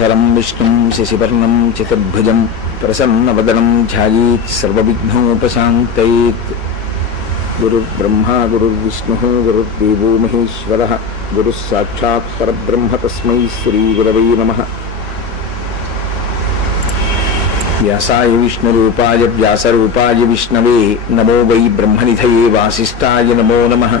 शशिधरं विष्णुं शशिवर्णं चतुर्भुजं प्रसन्नवदनं ध्यायेत् सर्वविघ्नोपशान्तयेत्। गुरुर्ब्रह्मा, गुरुर्विष्णुः, गुरुर्देवो महेश्वर गुरुः साक्षात् परब्रह्म तस्मै श्रीगुरवै नमः। व्यासाय विष्णु व्यासरूपाय विष्णवे, नमो वै ब्रह्म ब्रह्मनिधये वासीय नमो नमः।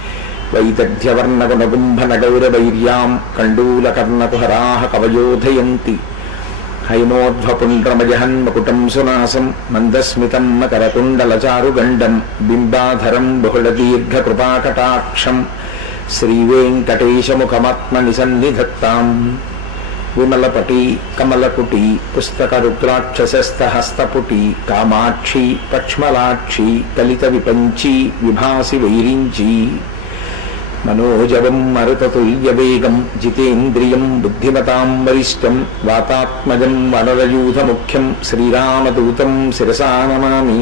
వైదగ్ధ్యవర్ణగుణగుంభనగౌరవైర్యాం కండూలకర్ణకుహరాహ కవయోధయంతి హైమోధ్వపుండ్రమజహన్మకుటం సునాసం మందస్మితం మకరకుండలచారుగండం బింబాధరం బహుళదీర్ఘకృపాకటాక్షం శ్రీవేంకటేశముఖమాత్మని సన్నిధత్తాం విమలపటి కమలకుటి పుస్తకరుద్రాక్షసస్తహస్తపుటి కామాక్షి పక్ష్మలాక్షి కలిత విపంచి విభాసి వైరించి मनोजवं मरुततुल्यवेगं जितेन्द्रियं बुद्धिमतां वरिष्ठं वातात्मजं वनरयूथमुख्यं श्रीरामदूतं शिरसा नमामि।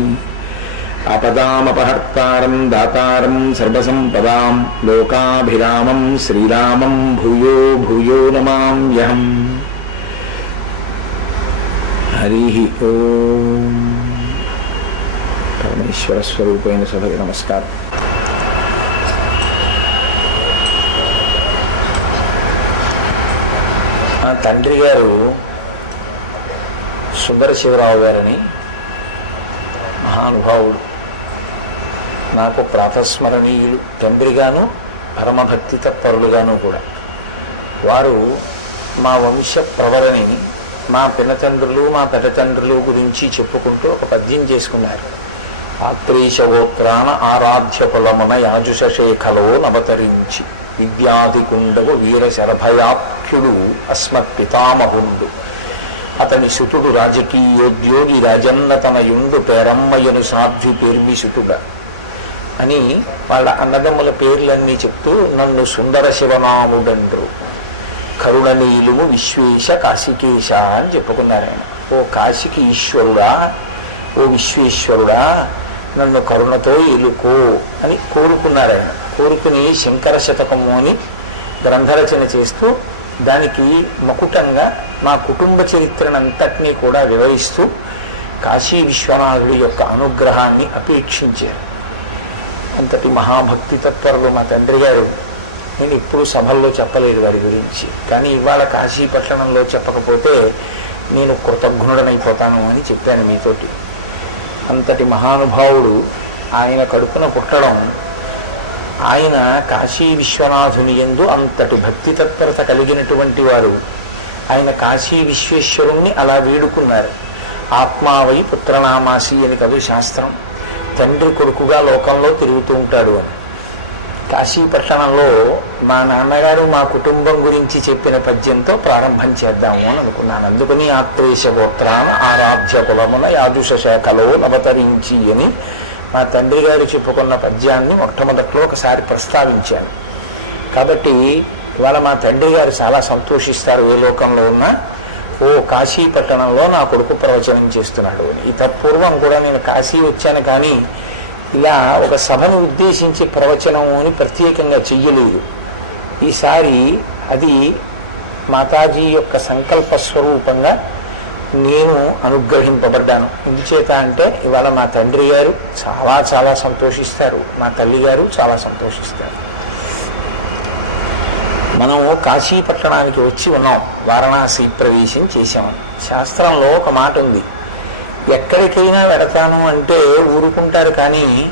अपदामपहर्तारं दातारं सर्वसम्पदां लोकाभिरामं श्रीरामं भूयो भूयो नमाम्यहम्। हरिः ॐ परमेश्वरस्वरूपेण सभवे नमस्कारः। తండ్రి గారు సుందర శివరావు గారని మహానుభావుడు. నాకు ప్రాతస్మరణీయులు తండ్రిగాను పరమభక్తి తత్పరులుగాను కూడా. వారు మా వంశ ప్రవరణి మా పినతండ్రులు మా పెద్దతండ్రులు గురించి చెప్పుకుంటూ ఒక పద్యం చేసుకున్నారు. ఆత్రేశగోత్రాన ఆరాధ్య కులమున యాజుషేఖలో నవతరించి విద్యాది కుండవు వీర శరభయాఖ్యుడు అస్మత్ పితామహుండు. అతని సుతుడు రాజకీయోద్యోగి రాజన్న తన యుండు పేరమ్మయ్యను సాధ్వి పేర్మి సుతుడ అని వాళ్ళ అన్నదమ్ముల పేర్లన్నీ చెప్తూ నన్ను సుందర శివనాముడండ్రు. కరుణనీలుము విశ్వేశ కాశికేశ అని చెప్పుకున్నారు ఆయన. ఓ కాశికి ఈశ్వరుడా ఓ విశ్వేశ్వరుడా నన్ను కరుణతో ఎలుకో అని కోరుకున్నారు ఆయన. కోరుకుని శంకర శతకము అని గ్రంథరచన చేస్తూ దానికి మకుటంగా మా కుటుంబ చరిత్రనంతటినీ కూడా వివరిస్తూ కాశీ విశ్వనాథుడి యొక్క అనుగ్రహాన్ని అపేక్షించారు. అంతటి మహాభక్తి తత్పరులు మా తండ్రి గారు. నేను ఇప్పుడు సభల్లో చెప్పలేదు వారి గురించి. కానీ ఇవాళ కాశీ పట్టణంలో చెప్పకపోతే నేను కృతజ్ఞుడనైపోతాను అని చెప్పాను మీతోటి. అంతటి మహానుభావుడు ఆయన కడుపున పుట్టడం ఆయన కాశీ విశ్వనాథుని ఎందు అంతటి భక్తి తత్పరత కలిగినటువంటి వారు. ఆయన కాశీ విశ్వేశ్వరుణ్ణి అలా వేడుకున్నారు. ఆత్మావై పుత్రనామాసి అని కవి శాస్త్రం. తండ్రి కొడుకుగా లోకంలో తిరుగుతూ ఉంటాడు అని. కాశీ పట్టణంలో మా నాన్నగారు మా కుటుంబం గురించి చెప్పిన పద్యంతో ప్రారంభం చేద్దాము అని అనుకున్నాను. అందుకని ఆత్రేశ గోత్రాన ఆరాధ్య కులమున యాజుష శాఖలో నవతరించి అని మా తండ్రి గారు చెప్పుకున్న పద్యాన్ని మొట్టమొదట్లో ఒకసారి ప్రస్తావించాను. కాబట్టి ఇవాళ మా తండ్రి గారు చాలా సంతోషిస్తారు ఏ లోకంలో ఉన్నా. ఓ కాశీ పట్టణంలో నా కొడుకు ప్రవచనం చేస్తున్నాడు అని. ఈ తత్పూర్వం కూడా నేను కాశీ వచ్చాను కానీ ఇలా ఒక సభను ఉద్దేశించి ప్రవచనం అని ప్రత్యేకంగా చెయ్యలేదు. ఈసారి అది మాతాజీ యొక్క సంకల్ప స్వరూపంగా నేను అనుగ్రహింపబడ్డాను. ఎందుచేత అంటే ఇవాళ మా తండ్రి గారు చాలా చాలా సంతోషిస్తారు. మా తల్లి గారు చాలా సంతోషిస్తారు. మనం కాశీ పట్టణానికి వచ్చి ఉన్నాం. వారణాసి ప్రవేశం చేశాం. శాస్త్రంలో ఒక మాట ఉంది. ఎక్కడికైనా వెడతాను అంటే ఊరుకుంటారు కానీ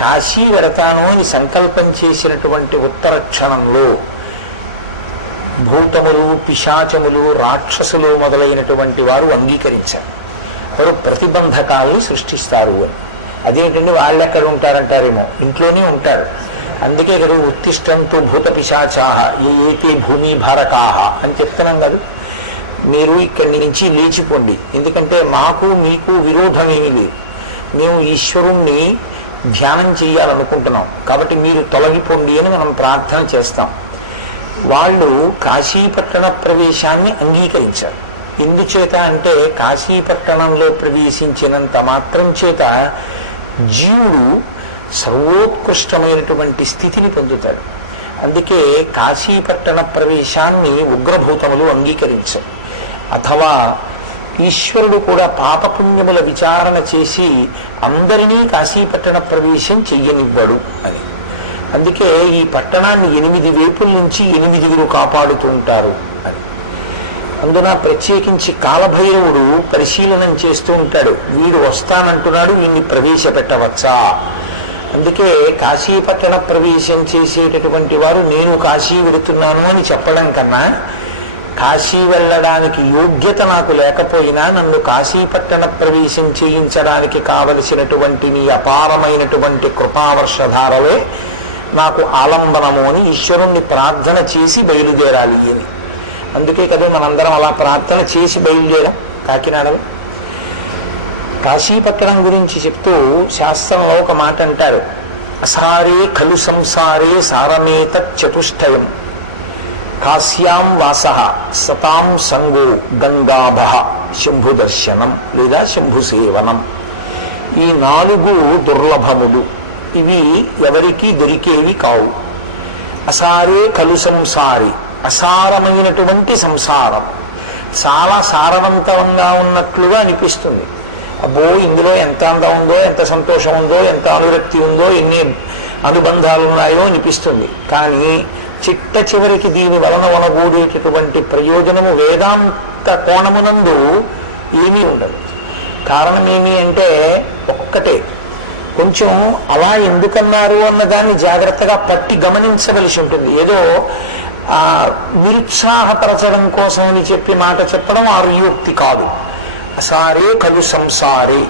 కాశీ వెడతాను అని సంకల్పం చేసినటువంటి ఉత్తర క్షణంలో భూతములు పిశాచములు రాక్షసులు మొదలైనటువంటి వారు అంగీకరించారు. వారు ప్రతిబంధకాలను సృష్టిస్తారు అని. అదేంటండి వాళ్ళు ఎక్కడ ఉంటారంటారేమో? ఇంట్లోనే ఉంటారు. అందుకే కదా ఉత్తిష్టంతో భూత పిశాచాహ ఏ ఏతే భూమి భారకాహ అని చెప్తున్నాం కాదు. మీరు ఇక్కడి నుంచి లేచిపోండి. ఎందుకంటే మాకు మీకు విరోధం ఏమీ లేదు. మేము ఈశ్వరుణ్ణి ధ్యానం చేయాలనుకుంటున్నాం. కాబట్టి మీరు తొలగిపోండి అని మనం ప్రార్థన చేస్తాం. వాళ్ళు కాశీపట్టణ ప్రవేశాన్ని అంగీకరించారు. ఎందుచేత అంటే కాశీపట్టణంలో ప్రవేశించినంత మాత్రం చేత జీవుడు సర్వోత్కృష్టమైనటువంటి స్థితిని పొందుతాడు. అందుకే కాశీపట్టణ ప్రవేశాన్ని ఉగ్రభూతములు అంగీకరించారు. అథవా ఈశ్వరుడు కూడా పాపపుణ్యముల విచారణ చేసి అందరినీ కాశీపట్టణ ప్రవేశం చెయ్యనివ్వడు అని. అందుకే ఈ పట్టణాన్ని ఎనిమిది వైపుల నుంచి ఎనిమిదిగురు కాపాడుతూ ఉంటారు అని. అందున ప్రత్యేకించి కాలభైరవుడు పరిశీలనం చేస్తూ ఉంటాడు. వీడు వస్తానంటున్నాడు వీడిని ప్రవేశపెట్టవచ్చా? అందుకే కాశీపట్టణ ప్రవేశం చేసేటటువంటి వారు నేను కాశీ వెళుతున్నాను అని చెప్పడం కన్నా కాశీ వెళ్ళడానికి యోగ్యత నాకు లేకపోయినా నన్ను కాశీపట్టణ ప్రవేశం చేయించడానికి కావలసినటువంటి నీ అపారమైనటువంటి కృపావర్షధారలే నాకు ఆలంబనము అని ఈశ్వరుణ్ణి ప్రార్థన చేసి బయలుదేరాలి అని. అందుకే కదా మనందరం అలా ప్రార్థన చేసి బయలుదేరాం కాకినాడలో. కాశీపట్టణం గురించి చెప్తూ శాస్త్రంలో ఒక మాట అంటారు. అసారే ఖలు సంసారే సారమేత చతుష్టయం. కాశ్యాం వాస సతాం సంగో గంగాభ శంభు దర్శనం లేదా శంభు సేవనం. ఈ నాలుగు దుర్లభములు. ఇవి ఎవరికీ దొరికేవి కావు. అసారే కలు సంసారి అసారమైనటువంటి సంసారం. చాలా సారవంతంగా ఉన్నట్లుగా అనిపిస్తుంది. అబ్బో ఇందులో ఎంత అందం ఉందో ఎంత సంతోషం ఉందో ఎంత అనురక్తి ఉందో ఎన్ని అనుబంధాలు ఉన్నాయో అనిపిస్తుంది. కానీ చిట్ట చివరికి దీని వలన వనగూడేటటువంటి ప్రయోజనము వేదాంత కోణమునందు ఏమీ ఉండదు. కారణం ఏమి అంటే ఒక్కటే. కొంచెం అలా ఎందుకన్నారు అన్న దాన్ని జాగ్రత్తగా పట్టి గమనించవలసి ఉంటుంది. ఏదో ఆ నిరుత్సాహపరచడం కోసం అని చెప్పి మాట చెప్పడం ఆ కాదు. సారే కలు సంసారే.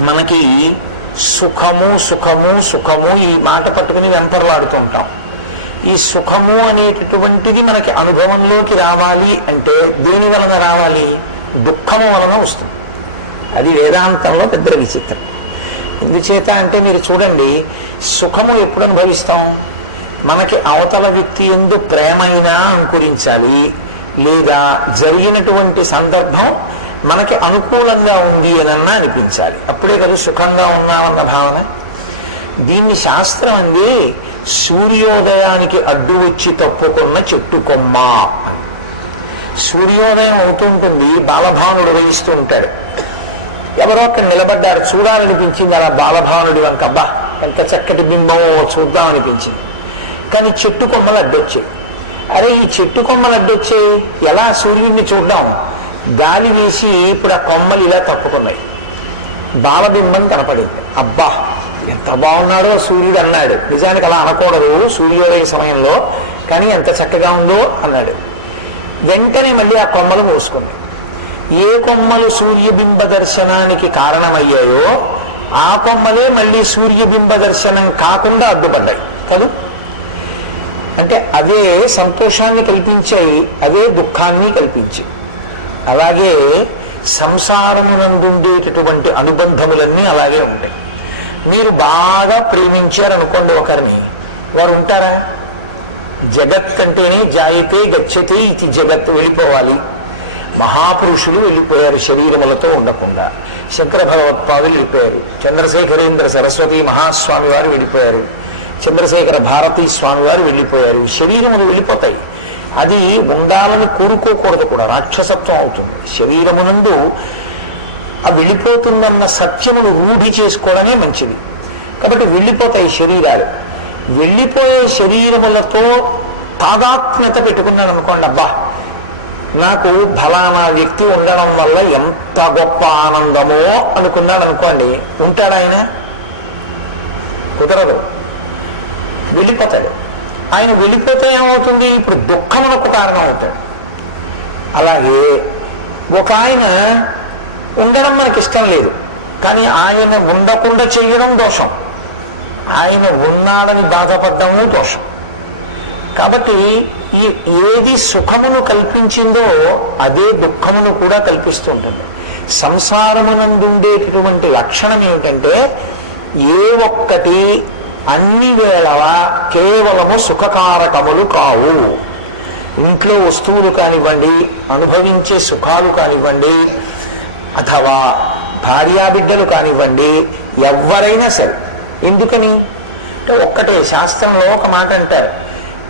మనకి సుఖము సుఖము సుఖము ఈ మాట పట్టుకుని వెంపర్లాడుతూ ఉంటాం. ఈ సుఖము అనేటటువంటిది మనకి అనుభవంలోకి రావాలి అంటే దేని వలన రావాలి? దుఃఖము వలన వస్తుంది. అది వేదాంతంలో పెద్ద విచిత్రం. ఎందుచేత అంటే మీరు చూడండి సుఖము ఎప్పుడు అనుభవిస్తాం? మనకి అవతల వ్యక్తి ఎందు ప్రేమైనా అంకురించాలి. లేదా జరిగినటువంటి సందర్భం మనకి అనుకూలంగా ఉంది అనన్నా అనిపించాలి. అప్పుడే కదా సుఖంగా ఉన్నామన్న భావన. దీన్ని శాస్త్రం అంది సూర్యోదయానికి అడ్డు వచ్చి తప్పుకున్న చెట్టు కొమ్మ. అని. సూర్యోదయం అవుతుంటుంది బాలభానుడు వహిస్తూ ఉంటాడు. ఎవరో అక్కడ నిలబడ్డారు. చూడాలనిపించింది అలా బాలభానుడి వంక. అబ్బా ఎంత చక్కటి బింబమో చూద్దాం అనిపించింది కానీ చెట్టు కొమ్మలు అడ్డొచ్చాయి. అరే ఈ చెట్టు కొమ్మలు అడ్డొచ్చాయి ఎలా సూర్యుడిని చూద్దాం గాలి వేసి ఇప్పుడు ఆ కొమ్మలు ఇలా తప్పుకున్నాయి. బాలబింబం కనపడింది. అబ్బా ఎంత బాగున్నాడో సూర్యుడు అన్నాడు. నిజానికి అలా అనకూడదు సూర్యోదయ సమయంలో. కానీ ఎంత చక్కగా ఉందో అన్నాడు. వెంటనే మళ్ళీ ఆ కొమ్మలు మోసుకుంది. ఏ కొమ్మలు సూర్యబింబ దర్శనానికి కారణమయ్యాయో ఆ కొమ్మలే మళ్ళీ సూర్యబింబ దర్శనం కాకుండా అడ్డుపడ్డాయి కదూ? అంటే అవే సంతోషాన్ని కల్పించాయి అవే దుఃఖాన్ని కల్పించాయి. అలాగే సంసారమునందుండేటటువంటి అనుబంధములన్నీ అలాగే ఉంటాయి. మీరు బాగా ప్రేమించారనుకోండి ఒకరిని వారు ఉంటారా జగత్ అంటేనే జాయితే గచ్చతే ఇది జగత్ వెళ్ళిపోవాలి. మహాపురుషులు వెళ్ళిపోయారు శరీరములతో ఉండకుండా. శంకర భగవత్పాదులు వెళ్ళిపోయారు. చంద్రశేఖరేంద్ర సరస్వతి మహాస్వామి వారు వెళ్ళిపోయారు. చంద్రశేఖర భారతీ స్వామి వారు వెళ్ళిపోయారు. శరీరములు వెళ్ళిపోతాయి. అది ఉండాలని కోరుకోకూడదు కూడా. రాక్షసత్వం అవుతుంది. శరీరము శరీరమునందు ఆ వెళ్ళిపోతుందన్న సత్యమును రూఢి చేసుకోవడమే మంచిది. కాబట్టి వెళ్ళిపోతాయి శరీరాలు. వెళ్ళిపోయే శరీరములతో తాదాత్మ్యత పెట్టుకున్నాను అనుకోండి అబ్బా! నాకు ఫలానా వ్యక్తి ఉండడం వల్ల ఎంత గొప్ప ఆనందమో అనుకున్నాడు అనుకోండి ఉంటాడు ఆయన? కుదరదు. వెళ్ళిపోతాడు. ఆయన వెళ్ళిపోతే ఏమవుతుంది? ఇప్పుడు దుఃఖమునకు కారణం అవుతాడు అలాగే ఒక ఆయన ఉండడం మనకి ఇష్టం లేదు కానీ ఆయన ఉండకుండా చేయడం దోషం. ఆయన ఉన్నాడని బాధపడ్డము దోషం. కాబట్టి ఈ ఏది సుఖమును కల్పించిందో అదే దుఃఖమును కూడా కల్పిస్తూ ఉంటుంది. సంసారమునందుండేటటువంటి లక్షణం ఏమిటంటే ఏ ఒక్కటి అన్ని వేళలా కేవలము సుఖకారకములు కావు. ఇంట్లో వస్తువులు కానివ్వండి అనుభవించే సుఖాలు కానివ్వండి అథవా భార్యాబిడ్డలు కానివ్వండి ఎవరైనా సరే. ఎందుకని? అంటే ఒక్కటే శాస్త్రంలో ఒక మాట అంటారు.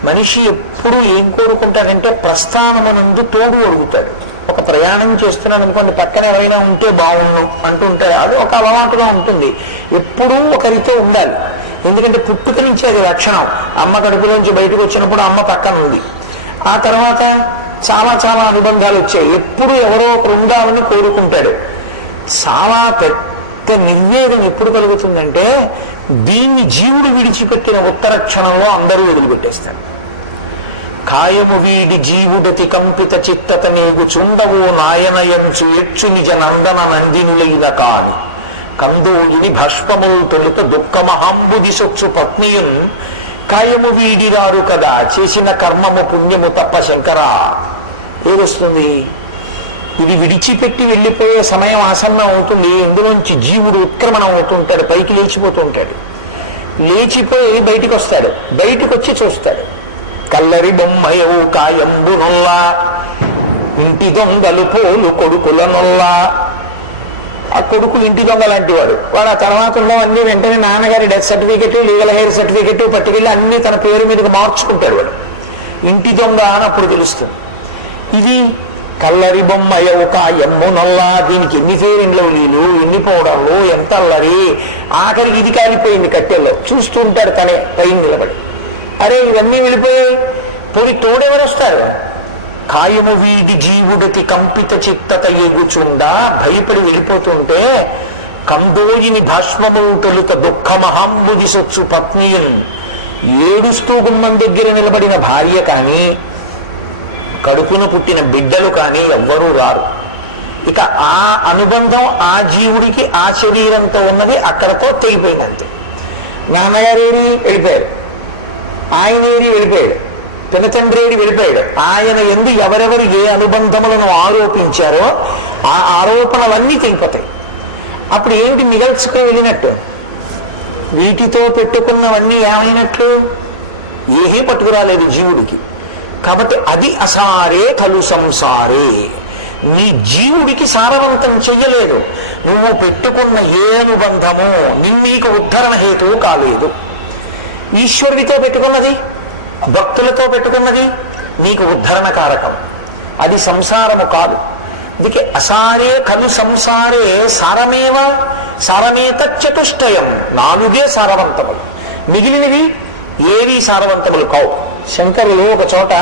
మనిషి ఎప్పుడు ఏం కోరుకుంటాడంటే ప్రస్థానమునందు తోడు అడుగుతాడు ఒక ప్రయాణం చేస్తున్నాడు అనుకోండి పక్కన ఎవరైనా ఉంటే బాగుండు అంటుంటాడు అది ఒక అలవాటుగా ఉంటుంది. ఎప్పుడూ ఒకరితో ఉండాలి. ఎందుకంటే పుట్టుక నుంచి అది లక్షణం. అమ్మ కడుపులోంచి బయటకు వచ్చినప్పుడు అమ్మ పక్కన ఉంది. ఆ తర్వాత చాలా చాలా అనుబంధాలు వచ్చాయి. ఎప్పుడు ఎవరో ఒకరు ఉండాలని కోరుకుంటాడు. చాలా పెద్ద నిర్వేదం ఎప్పుడు కలుగుతుందంటే దీన్ని జీవుడు విడిచిపెట్టిన ఉత్తర క్షణంలో అందరూ వదిలిపెట్టేస్తారు. కాయము వీడి జీవుడతి కంపిత చిత్తత నీగు చుండవు నాయనయంచు ఎచ్చు నిజ నందన నందినులైన కాని. కందోయిని భస్మములు తొలుత దుఃఖమహాంబుది సొచ్చు పత్నియున్ కాయము వీడిరారు కదా చేసిన కర్మము పుణ్యము తప్ప శంకరా. ఏదొస్తుంది? ఇది విడిచిపెట్టి వెళ్ళిపోయే సమయం ఆసన్నం అవుతుంది ఎందులోంచి జీవుడు ఉత్క్రమణం అవుతుంటాడు పైకి లేచిపోతుంటాడు లేచిపోయి బయటికి వస్తాడు బయటకు వచ్చి చూస్తాడు. కల్లరి బొమ్మయవు కాయంబు నొల్లా ఇంటి దొంగలు పోలు కొడుకుల నొల్లా ఆ కొడుకు ఇంటి దొంగ లాంటి వాడు వాడు ఆ తర్వాత ఉన్నవన్నీ వెంటనే నాన్నగారి death certificate legal heir certificate పట్టుకెళ్ళి అన్ని తన పేరు మీదకి మార్చుకుంటాడు వాడు. ఇంటి దొంగ అని అప్పుడు తెలుస్తుంది. ఇది కల్లరి బొమ్మ ఒక ఎమ్ము నల్లా దీనికి ఎన్ని ఫేరిండ్లు నీళ్ళు ఎన్ని పౌడర్లు ఎంత అల్లరి. ఆఖరికి ఇది కాలిపోయింది కట్టెల్లో. చూస్తూ ఉంటాడు తనే పైన నిలబడి. అరే ఇవన్నీ వెళ్ళిపోయాయి. పోయి తోడెవరు వస్తారు కాయము వీడి జీవుడికి కంపిత చిత్తత ఎగుచుండా భయపడి వెళ్ళిపోతుంటే కందోయిని భాష్మము తొలుత దుఃఖమహాంబుది సొచ్చు పత్నియన్. ఏడుస్తూ గుమ్మం దగ్గర నిలబడిన భార్య కానీ కడుపున పుట్టిన బిడ్డలు కానీ ఎవ్వరూ రారు. ఇక ఆ అనుబంధం ఆ జీవుడికి ఆ శరీరంతో ఉన్నది అక్కడతో తెగిపోయిందంతే నాన్నగారు వెళ్ళిపోయారు. ఆయనేరి వెళ్ళిపోయాడు. పినతండ్రేడి వెళ్ళిపోయాడు. ఆయన ఎందు ఎవరెవరు ఏ అనుబంధములను ఆరోపించారో ఆ ఆరోపణలన్నీ తెగిపోతాయి అప్పుడు ఏంటి మిగల్చుకుని వెళ్ళినట్టు? వీటితో పెట్టుకున్నవన్నీ ఏమైనట్లు? ఏమీ పట్టుకురాలేదు జీవుడికి. కాబట్టి అది అసారే కలు సంసారే. నీ జీవుడికి సారవంతం చెయ్యలేదు. నువ్వు పెట్టుకున్న ఏ అనుబంధము నిన్నీకు ఉద్ధరణ హేతువు కాలేదు. ఈశ్వరుడితో పెట్టుకున్నది భక్తులతో పెట్టుకున్నది నీకు ఉద్ధరణ కారకం అది సంసారము కాదు. అందుకే అసారే కలు సంసారే సారమేవ సారమేత చతుష్టయం. నాలుగే సారవంతములు. మిగిలినవి ఏవి సారవంతములు కావు. శంకరులు ఒక చోట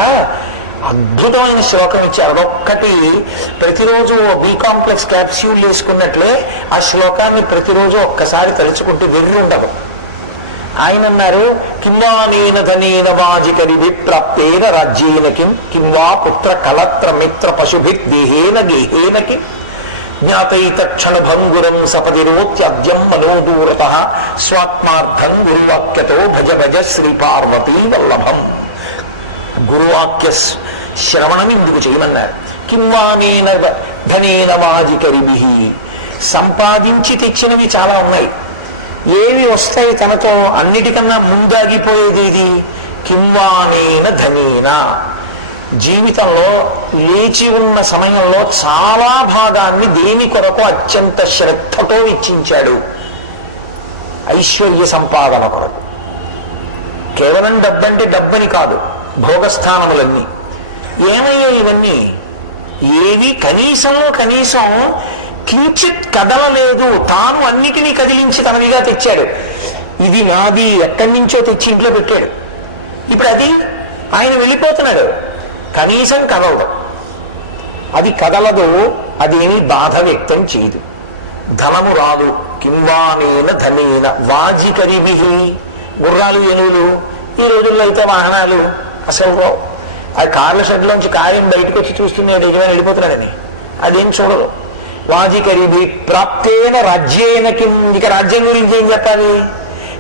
అద్భుతమైన శ్లోకం ఇచ్చారు. అదొక్కటి ప్రతిరోజు బి కాంప్లెక్స్ క్యాప్స్యూల్ వేసుకున్నట్లే ఆ శ్లోకాన్ని ప్రతిరోజు ఒక్కసారి తలుచుకుంటే వెర్రి ఉండదు. ఆయన అన్నారు కింవానేన ధనేన వాజికరి విప్రాప్తేన రాజ్యేన కిం? కింవా పుత్ర కలత్ర మిత్ర పశుభి దేహేన గేహేనకి జ్ఞాతైతక్షణ భంగురం సపదిరోత్యద్యం మనోదూరత స్వాత్మార్థం గురువాక్యతో భజ భజ శ్రీ పార్వతీ వల్లభం. గురువాక్య శ్రవణం ఇందుకు చేయమన్నారు. కింవానేన ధనేన వాజికరిభి సంపాదించి తెచ్చినవి చాలా ఉన్నాయి. ఏవి వస్తాయి తనతో? అన్నిటికన్నా ముందాగిపోయేది ఇది కింవానేన ధనేన. జీవితంలో లేచి ఉన్న సమయంలో చాలా భాగాన్ని దేని కొరకు అత్యంత శ్రద్ధతో ఇచ్చించాడు? ఐశ్వర్య సంపాదన కొరకు. కేవలం డబ్బంటే డబ్బని కాదు భోగస్థానములన్నీ. ఏమయ్యాయి ఇవన్నీ? ఏవి? కనీసంలో కనీసం కించిత్ కదలలేదు. తాను అన్నిటినీ కదిలించి తనవిగా తెచ్చాడు. ఇది నాది ఎక్కడి నుంచో తెచ్చి ఇంట్లో పెట్టాడు. ఇప్పుడు అది ఆయన వెళ్ళిపోతున్నాడు. కనీసం కదలదు. అది కదలదు అది ఏమీ బాధ వ్యక్తం చేయదు. ధనము రాదు. కింవానేన ధనేన వాజికరిభి గుర్రాలు ఏనుగులు ఈ రోజుల్లో అయితే వాహనాలు అసలు రావు. ఆ కార్ల షెడ్లోంచి కార్యం బయటకు వచ్చి చూస్తున్నాడు యజమాని వెళ్ళిపోతున్నాడని. అదేం చూడదు వాజికరిది ప్రాప్తేన రాజ్యేన కిం ఇక రాజ్యం గురించి ఏం చెప్పాలి?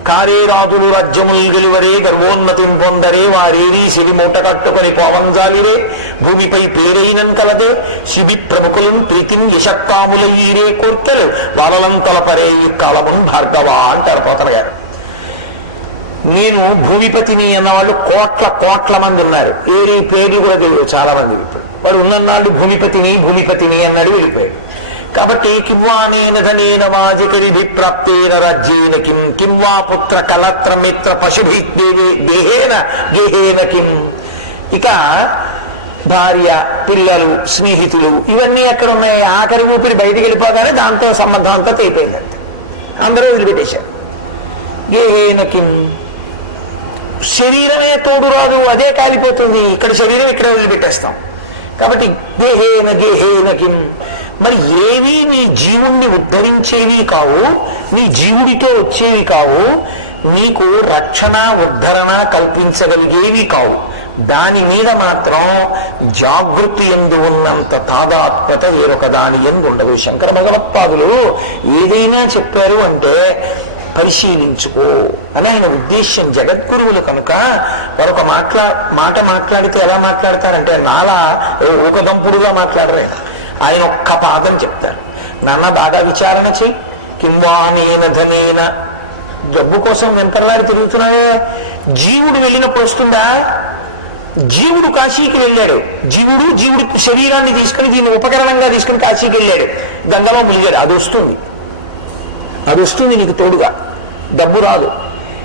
కారేరాదులు రాజ్యములు గెలువరే గర్వోన్నతి పొందరే వారేరి సిరి మూట కట్టుకొని పోవంజాలిరే భూమిపై పేరైనం కలదే శిబి ప్రముఖులను ప్రీతిం యశక్కాములయ్యే కోర్కెలు వలలం తలపరే ఈ కాలమున్ భార్గవ అంటారు పోతన గారు. నేను భూమిపతిని అన్నవాళ్ళు కోట్ల కోట్ల మంది ఉన్నారు. ఏరి పేర్లు కూడా తెలియదు చాలా మంది ఇప్పుడు. వాడు ఉన్నన్నాళ్ళు భూమిపతిని భూమిపతిని అన్నాడు వెళ్ళిపోయాడు. కాబట్టి కింవానేనధనేన వాజకరిభి ప్రాప్తేన రాజ్యేన కిం కింవా పుత్ర కలత్ర మిత్ర పశుభి దేహేన గేహేన కిం. ఇక భార్య పిల్లలు స్నేహితులు ఇవన్నీ ఎక్కడ ఉన్నాయి ఆఖరి ఊపిరి బయటికి వెళ్ళిపోగానే దాంతో సంబంధం అంతా తెగిపోయింది అంతే. అందరూ వదిలిపెట్టేశారు. గేహేన కిం. శరీరమే తోడు రాదు అదే కాలిపోతుంది. ఇక్కడ శరీరం ఇక్కడ వదిలిపెట్టేస్తాం. కాబట్టి గేహేన గేహేన కిం. మరి ఏవి నీ జీవుణ్ణి ఉద్ధరించేవి కావు నీ జీవుడితో వచ్చేవి కావు నీకు రక్షణ ఉద్ధరణ కల్పించగలిగేవి కావు. దాని మీద మాత్రం జాగృతి ఎందు ఉన్నంత తాదాత్మత వేరొక దాని ఎందు ఉండదు. శంకర భగవత్పాదులు ఏదైనా చెప్పారు అంటే పరిశీలించుకో అని ఆయన ఉద్దేశ్యం. జగద్గురువులు కనుక మరొక మాట్లా మాట మాట్లాడితే ఎలా మాట్లాడతారంటే నాలా ఊకదంపుడుగా మాట్లాడరే ఆయన ఒక్క పాదం చెప్తారు. నాన్న బాగా విచారణ చెయ్యి. కింవానేన ధనేన. జబ్బు కోసం వెంకర్లాడి తిరుగుతున్నాడే జీవుడు వెళ్ళినప్పుడు వస్తుందా జీవుడు కాశీకి వెళ్ళాడు. జీవుడు జీవుడి శరీరాన్ని తీసుకుని దీన్ని ఉపకరణంగా తీసుకుని కాశీకి వెళ్ళాడు. గంగలో ములిగాడు అది వస్తుంది. అది వస్తుంది నీకు తోడుగా. డబ్బు రాదు.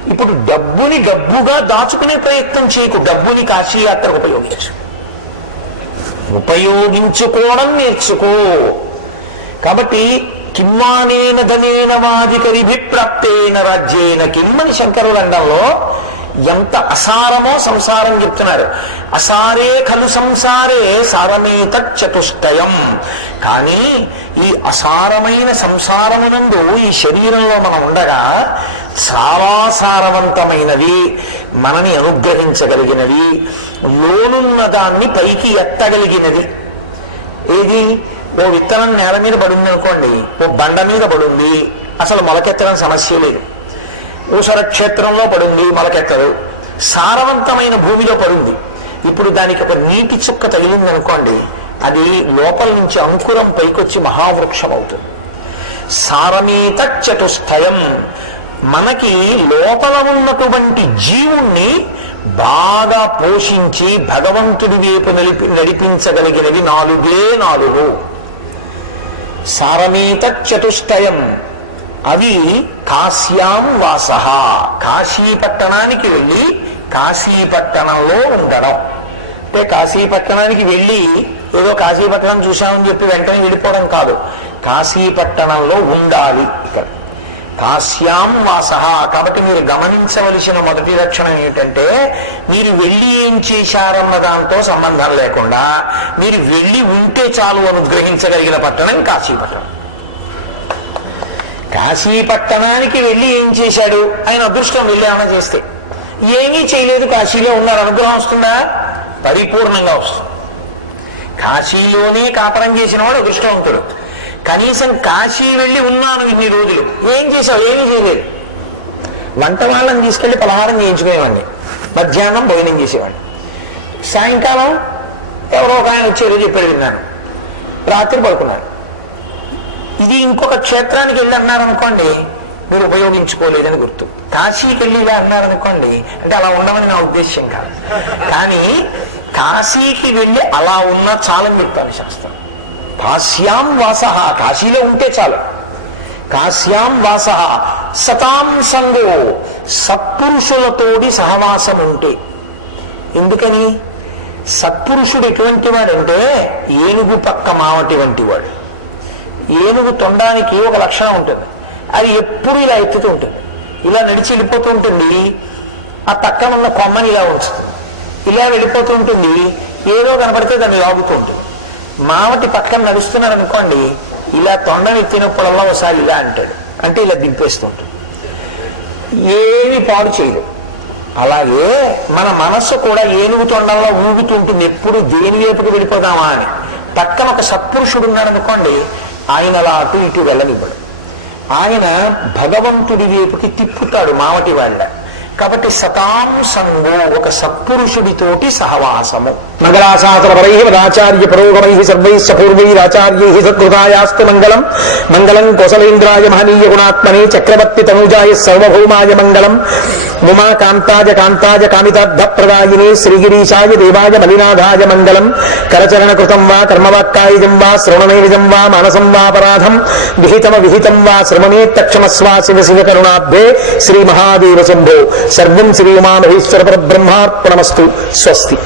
ఇప్పుడు డబ్బుని డబ్బుగా దాచుకునే ప్రయత్నం చేయకు. డబ్బుని కాశీ యాత్రకు ఉపయోగించు. ఉపయోగించుకోవడం నేర్చుకో. కాబట్టి కిమ్మానేన ధనేన వాదికరిభి ప్రాప్తేన రాజ్యేన కిమ్మని శంకరులు అండంలో ఎంత అసారమో సంసారం చెప్తున్నారు. అసారే ఖలు సంసారే సారమేత చతుష్టయం. కానీ ఈ అసారమైన సంసారమునందు ఈ శరీరంలో మనం ఉండగా చాలా సారవంతమైనది మనని అనుగ్రహించగలిగినది లోనున్న దాన్ని పైకి ఎత్తగలిగినది. ఏది? ఓ విత్తనం నేల మీద పడింది అనుకోండి ఓ బండ మీద పడుంది అసలు మొలకెత్తడం సమస్య లేదు. ఊసర క్షేత్రంలో పడుంది మొలకెత్తదు సారవంతమైన భూమిలో పడుంది. ఇప్పుడు దానికి ఒక నీటి చుక్క తగిలింది అనుకోండి అది లోపల నుంచి అంకురం పైకొచ్చి మహావృక్షం అవుతుంది సారమీత చతుష్టయం మనకి లోపల ఉన్నటువంటి జీవుణ్ణి బాగా పోషించి భగవంతుడి వైపు నడిపి నడిపించగలిగినవి నాలుగే నాలుగు. సారమీత చతుష్టయం అవి కాశ్యాం వాస. కాశీ పట్టణానికి వెళ్ళి కాశీ పట్టణంలో ఉండడం. అంటే కాశీ పట్టణానికి వెళ్ళి ఏదో కాశీ పట్టణం చూశామని చెప్పి వెంటనే వెళ్ళిపోవడం కాదు. కాశీ పట్టణంలో ఉండాలి ఇక్కడ. కాశ్యాం వాస. కాబట్టి మీరు గమనించవలసిన మొదటి లక్షణం ఏమిటంటే మీరు వెళ్ళి ఏం చేశారన్న దాంతో సంబంధం లేకుండా మీరు వెళ్ళి ఉంటే చాలు అనుగ్రహించగలిగిన పట్టణం కాశీ పట్టణం కాశీ పట్టణానికి వెళ్ళి ఏం చేశాడు? ఆయన అదృష్టం వెళ్ళి ఏమైనా చేస్తే. ఏమీ చేయలేదు కాశీలో ఉన్నారు. అనుగ్రహం వస్తుందా? పరిపూర్ణంగా వస్తుంది. కాశీలోనే కాపరం చేసిన వాడు అదృష్టవంతుడు. కనీసం కాశీ వెళ్ళి ఉన్నాను ఇన్ని రోజులు. ఏం చేశావు? ఏమీ చేయలేదు. వంట వాళ్ళని తీసుకెళ్ళి పలహారం చేయించుకునేవాడిని. మధ్యాహ్నం భోజనం చేసేవాడిని. సాయంకాలం ఎవరో ఒక ఆయన వచ్చారో చెప్పాడు విన్నాను. రాత్రి పడుకున్నాను. ఇది ఇంకొక క్షేత్రానికి వెళ్ళి అన్నారనుకోండి మీరు ఉపయోగించుకోలేదని గుర్తు. కాశీకి వెళ్ళి ఇలా అన్నారనుకోండి అంటే అలా ఉండమని నా ఉద్దేశ్యం కాదు. కానీ కాశీకి వెళ్ళి అలా ఉన్నా చాలని చెప్తాను శాస్త్రం. కాశ్యాం వాస కాశీలో ఉంటే చాలు. కాశ్యాం వాస సతాం సంగో సత్పురుషులతోటి సహవాసం ఉంటే. ఎందుకని? సత్పురుషుడు ఎటువంటి వాడంటే ఏనుగు పక్క మావటి వంటి వాడు. ఏనుగు తొండానికి ఒక లక్షణం ఉంటుంది. అది ఎప్పుడు ఇలా ఎత్తుతూ ఉంటుంది. ఇలా నడిచి వెళ్ళిపోతూ ఉంటుంది. ఆ పక్కన ఉన్న కొమ్మని ఇలా ఉంచుతుంది. ఇలా వెళ్ళిపోతూ ఉంటుంది. ఏదో కనపడితే దాన్ని లాగుతూ ఉంటుంది. మామటి పక్కన నడుస్తున్నాడు అనుకోండి ఇలా తొండని ఎత్తినప్పుడల్లా ఒకసారి ఇలా అంటాడు. అంటే ఇలా దింపేస్తూ ఉంటుంది. ఏమి పాడు చేయదు అలాగే మన మనస్సు కూడా ఏనుగు తొండంలో ఊగుతూ ఉంటుంది. ఎప్పుడు దేని వైపుకి వెళ్ళిపోదామా అని. పక్కన ఒక సత్పురుషుడు ఉన్నాడు అనుకోండి ఆయన అలా అటు ఇటు వెళ్ళనివ్వడు. ఆయన భగవంతుడి వైపుకి తిప్పుతాడు మావటి వాళ్ళ. కాబట్టి సతాం సంగు ఒక సత్పురుషుడితోటి సహవాసము. మంగళాశాసనపరై మదాచార్య పురోగమై సర్వైశ్చ పూర్వైరాచార్యై సత్కృతాయాస్తు మంగళం. మంగళం కోసలేంద్రాయ మహనీయ గుణాత్మనే చక్రవర్తి తనూజాయ సర్వభౌమాయ మంగళం. ఉమాకాంతాయ కాంతాజ కామితార్థ ప్రదాయినే శ్రీగిరీశాయ దేవాయ మలినాథాయ మంగళం. కరచరణ కృతం వా కర్మవాక్కాయుజం వా శ్రవణనైజం వా మానసం వాపరాధం విహితమ విహితం వా శ్రమణే తక్షమస్వా శివ శివ కరుణాభ్యే శ్రీ మహాదేవ శంభో. సర్వం శ్రీమాన్ ఈశ్వర పరబ్రహ్మార్పణమస్తు స్వస్తి.